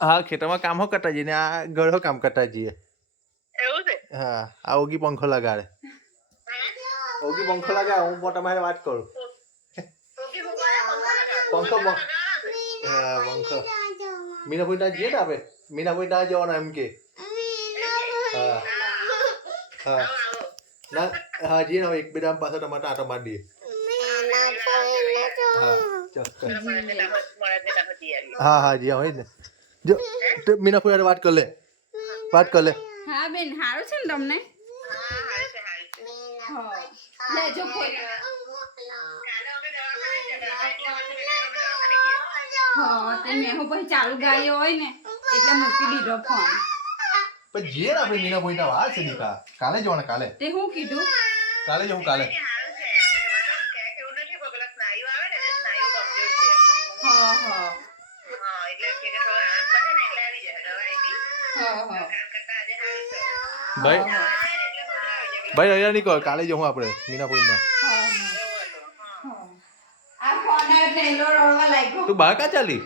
હા ખેતરમાં કામ હો કરતા જઈએ ને આ ગળો કામ કરતા જઈએ હા આ ઓગી પંખો લગાડે ઓગી પંખો લગાડે હું તમારે વાત કરું પંખો હા પંખો મીના ભાઈ જઈએ ને આપણે મીના ભાઈ ત્યાં જવાના એમ કે હા હા ના હા જઈએ ને એક બે દામ પાસે તમારે આટો મારી દઈએ હા હા જી હોય ને જો મીના ભાઈ વાત કર લે હા બેન હારું છે ને તમને લેજો ફોન હા તે મેં હું પછી ચાલુ ગાયો હોય ને એટલે મૂકી દીધો ફોન પણ જે આપણે મીના ભાઈ ના વાત છે દીકા કાલે જવાના કાલે તે હું કીધું કાલે જવું કાલે હા ભાઈ ભાઈ અહીંયા નહીં કહો કાલે જવું આપણે મીના ભાઈ ના આ ફોન એટલે એલો રોવા લાગ્યો તું બહાર કા ચાલી